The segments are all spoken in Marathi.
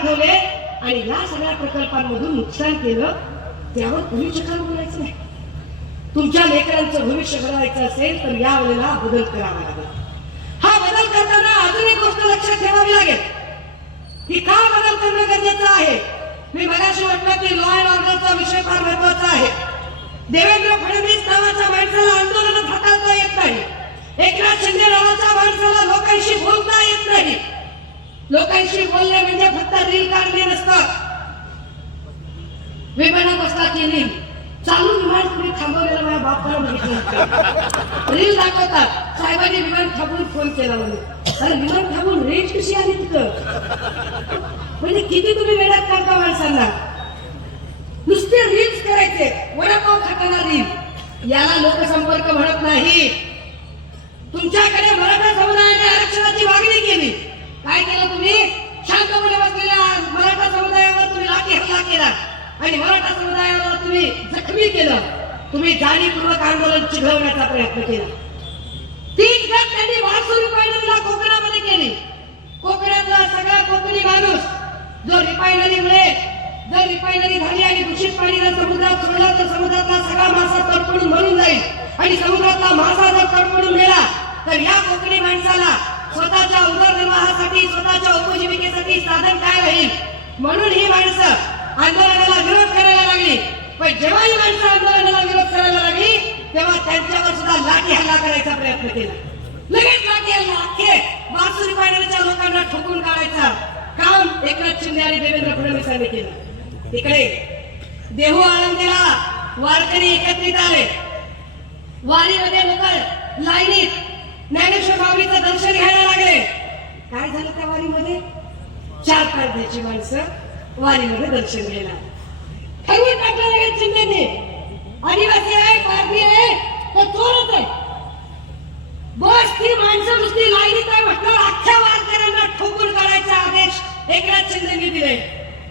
पाठवले आणि या सगळ्या प्रकल्पांमधून नुकसान केलं त्यावर तुम्ही चकार बोलायचं नाही. तुमच्या लेकरांचं भविष्य घडवायचं असेल तर या वेळेला बदल करावा लागेल. हा बदल करताना अजून एक गोष्ट लक्षात ठेवावी लागेल. की का बदल करणं गरजेचं आहे? मी मगाशी म्हटलं की लॉ अँड ऑर्डरचा विषय फार महत्त्वाचा आहे. देवेंद्र फडणवीस नावाच्या माणसाला आंदोलनात हाताळता येत नाही. एकनाथ शिंदे नावाच्या माणसाला लोकांशी बोलता येत नाही. लोकांशी बोलणे म्हणजे फक्त रील काढणे नसतं. विमानात बसतात की नाही चालू विमान तुम्ही थांबवलेलं माझ्या बापाला बघितलं रील दाखवतात साहेबांनी विमान थांबून फोन केला म्हणजे अरे विमान थांबून रील कशी आली तिथं? म्हणजे किती तुम्ही वेळात करता माणसांना? नुसते रील्स करायचे वडापाव खाताना रील याला लोकसंपर्क म्हणत नाही. तुमच्याकडे मराठा समुदायाने आरक्षणाची मागणी केली. काय केलं तुम्ही? शांतपणे बसलेल्या मराठा समुदायावर तुम्ही लाठी हल्ला केला. आणि मराठा समुदायावर तुम्ही जखमी केलं. तुम्ही जाणीवपूर्वक आंदोलन चिघळवण्याचा प्रयत्न केला. तीन गट त्यांनी वासू रिफायनरीला कोकणामध्ये केली. कोकणातला सगळा कोकणी माणूस जो रिफायनरीमुळे जर रिफायनरी झाली आणि दूषित पाणी जर समुद्रात सोडलं तर समुद्रातला सगळा मासा तडपडून मरून जाईल. आणि समुद्रातला मासा जर तडपडून गेला तर या कोकणी माणसाला स्वतःच्या उदरनिर्वाहासाठी स्वतःच्या उपजीविकेसाठी साधन काय राहील? म्हणून ही माणसं आंदोलनाला विरोध करायला लागली. पण जेव्हा ही माणसं आंदोलनाला विरोध करायला लागली तेव्हा त्यांच्यावर सुद्धा लाठी हल्ला करायचा प्रयत्न केला. लगेच लाठी हल्ला. अख्खे वासू रिफायनरीच्या लोकांना ठोकून काढायचा. काम एकनाथ शिंदे आणि देवेंद्र फडणवीसांनी केलं. तिकडे देहू आळंदीला वारकरी एकत्रित आले. वारीमध्ये लोक लाईनीत ज्ञानेश्वर माऊलीचं दर्शन घ्या काय झालं त्या वारीमध्ये? चार पाडण्याची माणसं वारीमध्ये दर्शन घ्यायला. ठरवून टाकलं लगेच शिंदेने आदिवासी आहे पारधी आहे तर चोरच आहे. बस ती माणसं नुसती लाईनीत आहे म्हटलं अख्ख्या वारकऱ्यांना ठोकून काढायचा आदेश एकनाथ शिंदेने दिले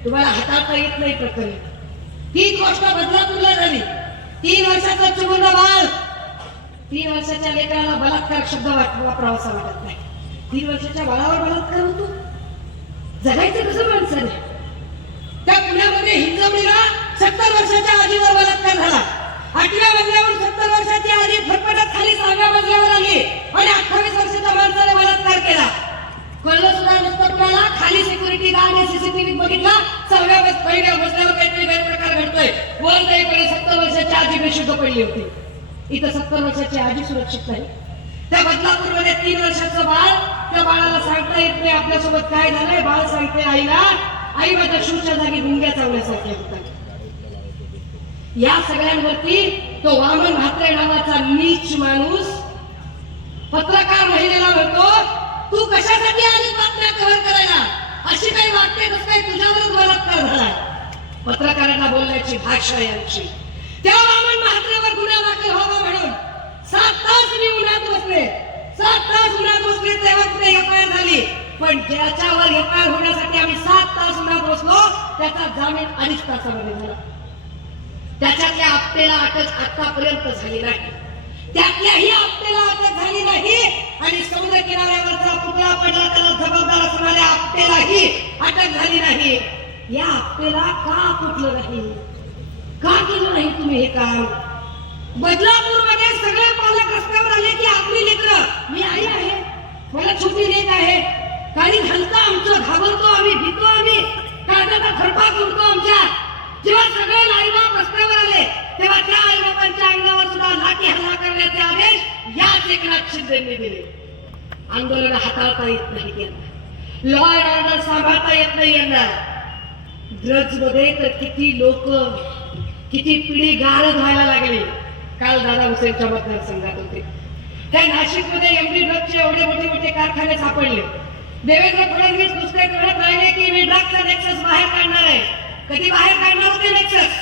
तुम्हाला हाताळता येत नाही प्रकरण. ती गोष्ट बदलापूरला झाली. तीन वर्षाचा चुमुंड बाळ. तीन वर्षाच्या लेकराला बलात्कार शब्द वाट- वापरावासा वाटत नाही. तीन वर्षाच्या बाळावर बलात्कार होतो. जगायचं कसं माणसाने? त्या पुण्यामध्ये हिंजवडीला सत्तर वर्षाच्या आजीवर बलात्कार झाला. आठव्या मजल्यावर सत्तर वर्षाची आजी फटफटत खाली सहाव्या मजल्यावर आली आणि अठ्ठावीस वर्षाच्या माणसाने बलात्कार केला. कळलं सुद्धा नसतं कुणाला. खाली सिक्युरिटी गार्ड सीसीटीव्ही बघितला. सहाव्या बस पहिल्या मजल्यावर काहीतरी गैरप्रकार घडतोय. वर जाईकडे सत्तर वर्षाची आजी बेशुद्ध पडली होती. इथं सत्तर वर्षाची आजी सुरक्षित नाही त्या बदलापूरमध्ये तीन वर्षाचं बाळ त्या बाळाला सांगता येत नाही आपल्यासोबत काय झालंय? बाळ सांगते आईला आई माझ्या शूच्या जागी गुंग्या चावण्यासारख्या होतात या सगळ्यांवरती तो वामन म्हात्रे नावाचा नीच माणूस पत्रकार महिलेला म्हणतो तू कशासाठी आली बातम्या कव्हर करायला? अशी काही वाटते कसं काही तुझ्यावरच बलात्कार झाला पत्रकारांना बोलण्याची भाषा यांची त्या वामन म्हात्रेवर गुन्हा दाखल व्हावा म्हणून सात तास मी उन्हात बसले. सात तास उन्हात बसले तेव्हा कुठे एफआयआर झाली. पण ज्याच्यावर एफआयआर होण्यासाठी आम्ही सात तास उन्हात बसलो त्याचा जामीन अडीच तासामध्ये झाला. त्याच्यातल्या आपल्याला अटक आतापर्यंत झाली नाही. त्यातल्याही आपल्याला अटक झाली नाही आणि समुद्र किनाऱ्यावरचा पुतळा पडला त्याला जबाबदार असणाऱ्या आपल्यालाही अटक झाली नाही. या आपल्याला का कुठलं नाही? का केलं नाही तुम्ही हे काम? बदलापूरमध्ये सगळे पालक रस्त्यावर आले की आपली लेकरं मी आई आहे मला छोटी लेक आहे काही घालतं आमचं घाबरतो आम्ही भीतो आम्ही कागदाचा खरपा करतो आमच्या जेव्हा सगळे आईबाप रस्त्यावर आले तेव्हा त्या आईबापांच्या अंगावर सुद्धा लाठी हल्ला करण्याचे आदेश एकनाथ शिंदेने दिले आंदोलन हाताळता येत नाही यांना लॉ अँड ऑर्डर सांभाळता येत नाही यांना. ड्रग्जमध्ये तर किती लोक किती पिढी गार व्हायला लागली. काल दादा हुसेनच्या मतदारसंघात होते. त्या नाशिकमध्ये एमडी ड्रग्जचे एवढे मोठे मोठे कारखाने सापडले. देवेंद्र फडणवीस नुसते करत राहिले की मी ड्रग्जचा नेक्सस बाहेर काढणार आहे? कधी बाहेर काढणार होते नेक्सस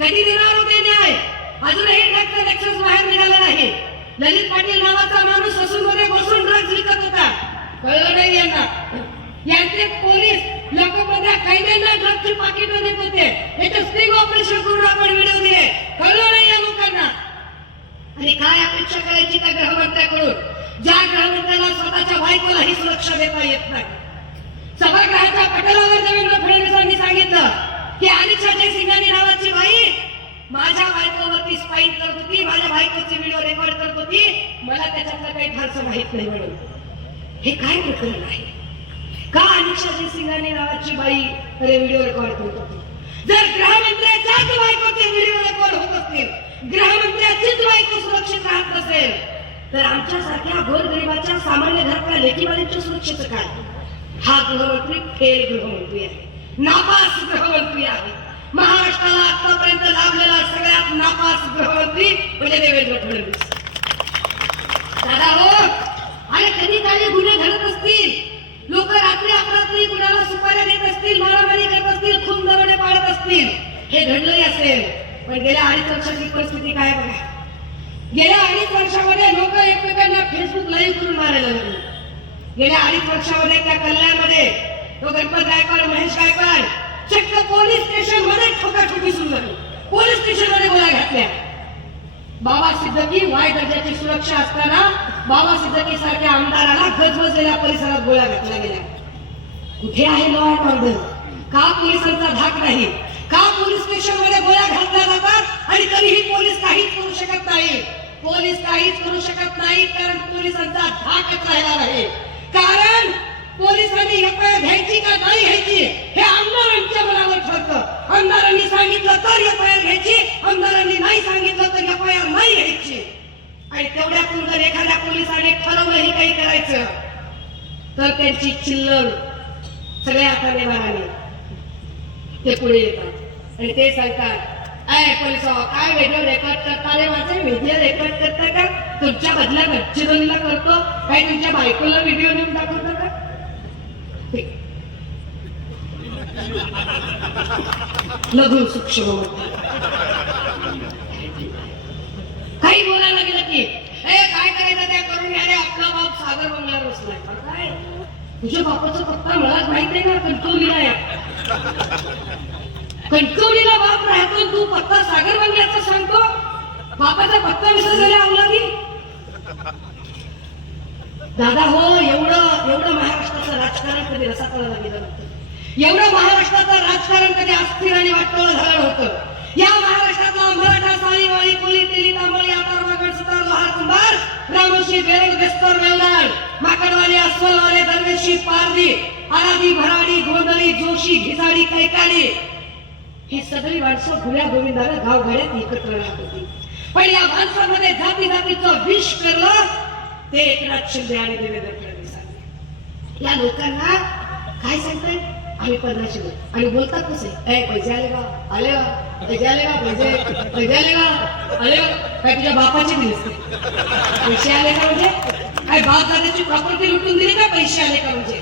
कधी देणार होते न्याय? अजूनही ड्रग्जचा नेक्सस बाहेर निघाला नाही. ललित पाटील नावाचा माणूस ससूनमध्ये बसून ड्रग्ज विकत होता. कळलं नाही यांना. यांचे पोलीस लोकमधल्या कैद्यांना ड्रग्जची पाकिट देत होते. याचे स्टिंग ऑपरेशन करून आपण व्हिडिओ दिले. कळलं नाही या लोकांना. आणि काय अपेक्षा करायची त्या गृहमंत्र्याकडून? ज्या गृहमंत्र्याला स्वतःच्या बायकोलाही सुरक्षा देता येत नाही. सभागृहाच्या पटलावर देवेंद्र फडणवीसांनी सांगितलं की अनिच्छा जयसिंगानी नावाची बाई माझ्या बायकोवरती स्पाईन करत होती माझ्या बायकोचे व्हिडिओ रेकॉर्ड करत होती मला त्याच्यातलं काही फारसं माहीत नाही म्हणून. हे काय प्रकरण आहे? का अनिक्षा सिंगाने नावाची बाई अरे व्हिडिओ रेकॉर्ड करत होती जर गृहमंत्र्याच्याच बायकोचे व्हिडिओ रेकॉर्ड होत असतील गृहमंत्र्याचीच बायको सुरक्षित राहत नसेल तर आमच्यासारख्या गोरगरिबाच्या सामान्य घरातल्या लेखीबाईंच्या सुरक्षेचं काय? हा गृहमंत्री फेल गृहमंत्री आहे. नापास गृहमंत्री आहे. महाराष्ट्राला आतापर्यंत लाभलेला सगळ्यात नापास गृहमंत्री म्हणजे देवेंद्र फडणवीस. दादा हो अरे कधी काही गुन्हे घडत असतील लोक रात्री अपरात्री कुणाला सुपाऱ्या देत असतील मारामारी करत असतील खून दरोडे पाडत असतील हे घडलंही असेल. पण गेल्या अडीच वर्षाची परिस्थिती काय बघा. गेल्या अडीच वर्षामध्ये लोक एकमेकांना फेसबुक लाईव्ह करून मारायला लागले. गेल्या अडीच वर्षामध्ये त्या कल्याणमध्ये तो गणपत गायकवाड महेश गायकवाड चक्क पोलीस स्टेशनमध्ये ठोकाठोकी सुरू झाली. पोलीस स्टेशनमध्ये गोळ्या घातल्या. बाबा सिद्दकी वाय दर्जाची सुरक्षा असताना बाबा सिद्दकी सारख्या आमदाराला गजबजलेल्या परिसरात गोळ्या घातल्या गेल्या. कुठे आहे लॉ अँड ऑर्डर? का पोलिसांचा धाक नाही? का पोलीस स्टेशनमध्ये गोळ्या घातल्या जातात? आणि तरीही पोलीस काहीच करू शकत नाही. पोलीस काहीच करू शकत नाही कारण पोलिसांचा धाकच राहिला आहे कारण पोलिसांनी एफ आय आर घ्यायची का नाही घ्यायची? हे आमदारांच्या मनावर ठरतं. आमदारांनी सांगितलं तर एफ आय आर घ्यायची आमदारांनी नाही सांगितलं तर एफ आय आर नाही घ्यायची. आणि तेवढ्यातून जर एखाद्या पोलिसाने ठरवलंही काही करायचं तर त्यांची चिल्लर सगळ्या हाताने माराने ते पुढे येतात. आणि ते सांगतात अय पोलीस काय व्हिडिओ रेकॉर्ड करता रे माझे? व्हिडिओ रेकॉर्ड करता का? तुमच्या बदल्या गच्चीबंदीला करतो. काय तुमच्या बायकोला व्हिडिओ नेऊन टाकतो का ते. लघु सूक्ष्म काही बोलायला गेलं की ए काय करायचं त्या करून घ्या आपला बाप सागर बनणार बसलाय काय? तुझ्या बापाचा पत्ता मलाच माहीत आहे ना कणकवलीला आहे. कणकवलीला बाप राहतो तू पत्ता सागर बंगल्याचा सांगतो? बापाचा पत्ता विसरलेला की दादा हो एवढं एवढं महाराष्ट्राचं राजकारण कधी करायला गेलं नव्हतं एवढं महाराष्ट्राचं राजकारण कधी अस्थिर आणि वाटोळं झालं होतं या महाराष्ट्रातला मराठा साळी वाळी कोळी तेली तांबळी आतार माकड सुतार लोहार कुंभार रामोशी बेरड बेस्तर वेवलाड माकडवाले अस्वलवाले दरवेशी पारदी आराधी भराडी गोंधळी जोशी घिसाडी कैकाडी ही सगळी माणसं भुल्या गोविंदाला गावगाड्यात एकत्र राहत होती. पण या माणसामध्ये जाती जातीचं विष करलं ते एकनाथ शिंदे आणि देवेंद्र फडणवीस या लोकांना काय सांगताय? आम्ही पंधराशे लोक आणि बोलतात कसे? ए पैसे आले का? आले का? पैसे आले का? पैसे? पैसे आले का? आले काय तुझ्या बापाचे दिले? पैसे आले का म्हणजे? काय बाप दादाची प्रॉपर्टी लुटून दिली का? पैसे आले का म्हणजे?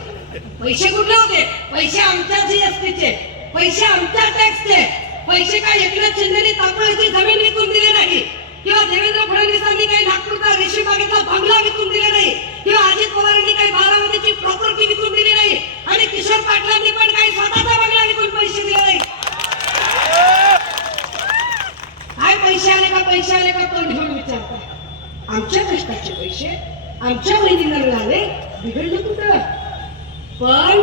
पैसे कुठले होते? पैसे आमच्या जी असतीचे पैसे आमच्या टॅक्सचे पैसे काय एकनाथ शिंदेनी तापळाची जमीन विकून दिली नाही? किंवा देवेंद्र फडणवीसांनी काही नागपूरचा रेशीम बागेतला बंगला विकून दिला नाही? किंवा अजित पवारांनी काही बारामतीची प्रॉपर्टी विकून दिली नाही? आणि किशोर पाटलांनी पण काही स्वतःचा बंगला विकून पैसे दिले नाही काय पैसे का पैसे आले का घेऊन विचारता? आमच्या कष्टाचे पैसे आमच्या बहिणीला मिळाले बिघडलं कुठं? पण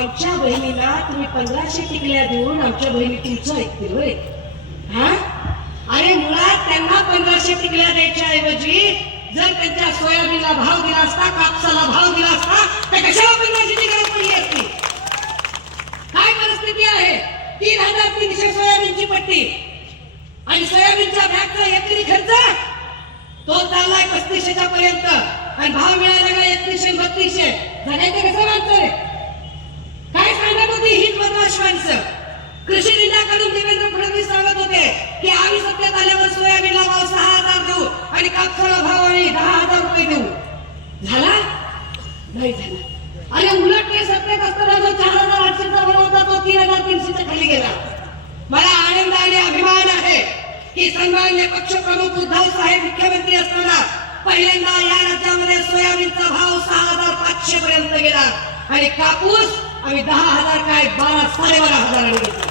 आमच्या बहिणीला तुम्ही पंधराशे टिकल्या देऊन आमच्या बहिणी तुमचं ऐकतील होय. हा? अरे मुळात त्यांना पंधराशे टिकल्या द्यायच्या ऐवजी जर त्यांच्या सोयाबीनला भाव दिला असता कापसाला भाव दिला असता तर कशाला पंधराशेची गरज पडली असती? काय परिस्थिती आहे? तीन हजार तीनशे सोयाबीनची पट्टी. आणि सोयाबीनच्या बॅगचा एकरी खर्च तो चाललाय पस्तीसशेच्या पर्यंत. आणि भाव मिळायला लागला एकतीसशे बत्तीसशे. जगायचं कसं माणसं रे? काय सांगत होती हीच बदमाश माणसं? कृषी जिल्ह्याकडून देवेंद्र फडणवीस सांगत होते की आम्ही सत्तेत आल्यावर सोयाबीनला भाव सहा हजार देऊ आणि कापसाला भाव आम्ही दहा हजार रुपये देऊ. झाला? नाही झाला. आणि उलट ते सत्तेत असताना जो चार हजार आठशेचा भाव होता तो तीन हजार तीनशेच्या खाली गेला. मला आनंद आणि अभिमान आहे की सन्मान्य पक्षप्रमुख उद्धव साहेब मुख्यमंत्री असताना पहिल्यांदा या राज्यामध्ये सोयाबीनचा भाव सहा हजार पाचशे पर्यंत गेला. आणि कापूस आम्ही दहा हजार काय बारा साडेबारा हजार घेतला.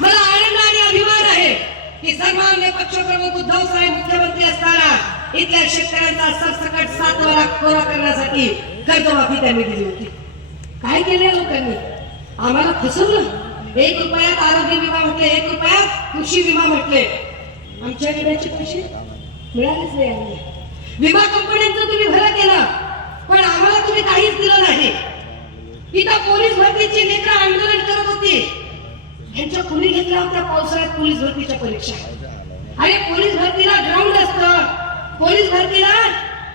मला आनंद आणि अभिमान आहे की सन्मान्य पक्षप्रमुख उद्धव साहेब मुख्यमंत्री असताना इथल्या शेतकऱ्यांचा सरसकट सात वेळा कोरा करण्यासाठी कर्जमाफी त्यांनी दिली होती. काय केले हो लोकांनी आम्हाला फसवलं. एक रुपयात आरोग्य विमा म्हटले एक रुपयात कृषी विमा म्हटले. आमच्या विम्याचे पैसे मिळालेच नाही आम्ही विमा कंपन्यांचं तुम्ही भलं केलं पण आम्हाला तुम्ही काहीच दिलं नाही. इथं पोलीस भरतीची लेकरं आंदोलन करत होती. यांच्या खुली घेतल्या होत्या पावसाळ्यात पोलीस भरतीच्या परीक्षा? अरे पोलीस भरतीला ग्राउंड असतं. पोलीस भरतीला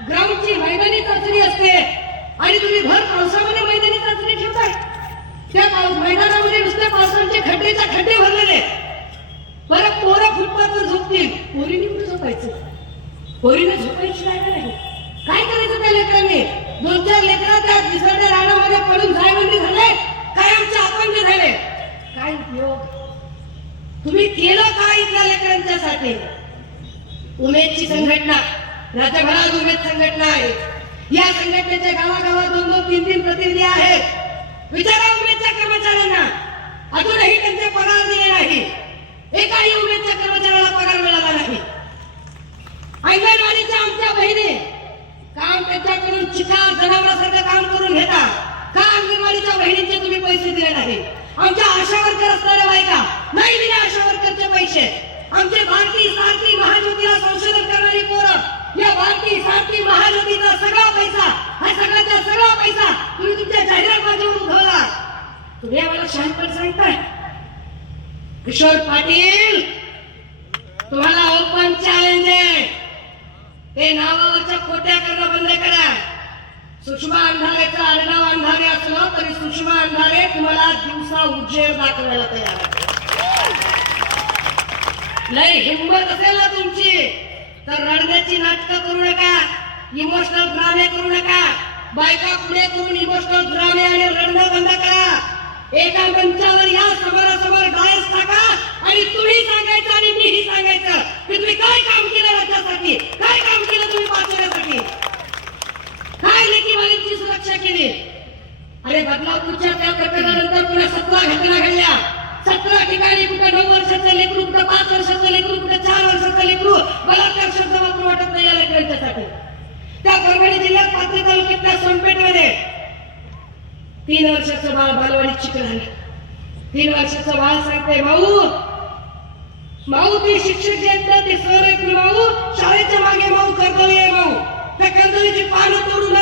ग्राउंडची मैदानी चाचणी असते. आणि तुम्ही भर पावसामध्ये मैदानी त्या मैदानामध्ये नुसत्या पावसाचे खड्डेच्या खड्डे भरलेले. परत पोरं फुटपाथवर झोपतील. पोरीने कुठे झोपायचं? पोरीने झोपायची जागा नाही. काय करायचं त्या लेकरांनी? दोन चार लेकरं त्या निसर्ग रानामध्ये पडून जायबंदी झाले. काय आमचे अपंग झाले? काय उपयोग? तुम्ही केलं काय इथल्या लेकरांच्यासाठी? उमेदची संघटना राज्यभरात उमेद संघटना आहे. या संघटनेच्या गावागावात दोन दोन तीन तीन प्रतिनिधी आहेत. विचारा उमेदच्या कर्मचाऱ्यांना. अजूनही त्यांचे पगार दिले नाही. एकाही उमेदच्या कर्मचाऱ्याला पगार मिळाला नाही. अंगणवाडीच्या आमच्या बहिणी काम त्यांच्याकडून चिखा जनावरासारखं काम करून घेता का अंगणवाडीच्या बहिणींचे तुम्ही पैसे दिले नाही? आमच्या आशा वर्कर असणाऱ्या बायका नाही दिले आशा वर्करचे पैसे. आमचे भारतीय सारथी महाज्योतीला संशोधन करणारी पोरं या भारती सारखी महाज्योतीचा सगळा पैसा हा सगळ्याचा सगळा पैसा तुम्ही तुमच्या जाहिरात माझ्यावर उठवला तुम्ही आम्हाला शहाणपण सांगताय. किशोर पाटील तुम्हाला ओपन चॅलेंज आहे. ते नावावरच्या खोट्या करणं बंद करा. सुषमा अंधारेचं आडनाव अंधारे असलं तरी सुषमा अंधारे तुम्हाला दिवसा उजेड दाखवायला तयार आहे. लय हिंमत असेल ना तुमची. तर रडण्याची नाटकं करू नका इमोशनल ड्रामे करू नका बायका पुढे करून इमोशनल ड्रामे आणि रडणं बंद करा. एका मंचावर या समोरासमोर डायस टाका आणि तुम्ही सांगायचं आणि मीही सांगायचं की तुम्ही काय काम केलं राज्यासाठी? काय काम केलं तुम्ही वाचवण्यासाठी? काय लेखी बाळींची सुरक्षा केली? अरे बदलापूरच्या त्या प्रकरणानंतर पुन्हा सतरा घटना घडल्या. सतरा ठिकाणी कुठं नऊ वर्षाचं लेकरू कुठं पाच वर्षाचं लेकरू कुठं चार वर्षाचं लेकरू बलात्कार शब्द वापरू वाटत नाही या लेकरांच्यासाठी त्या परभणी जिल्ह्यात पाथरी तालुक्यातल्या सोनपेठमध्ये तीन वर्षाचं बाळ बालवाडीत शिकलं तीन वर्षाचं बाळ सांगते भाऊ माऊ ते शिक्षक जे आहेत ना ते सर आहेत ना शाळेच्या मागे माऊ कर्तव्य आहे भाऊ त्या कर्तव्याची पानं तोडून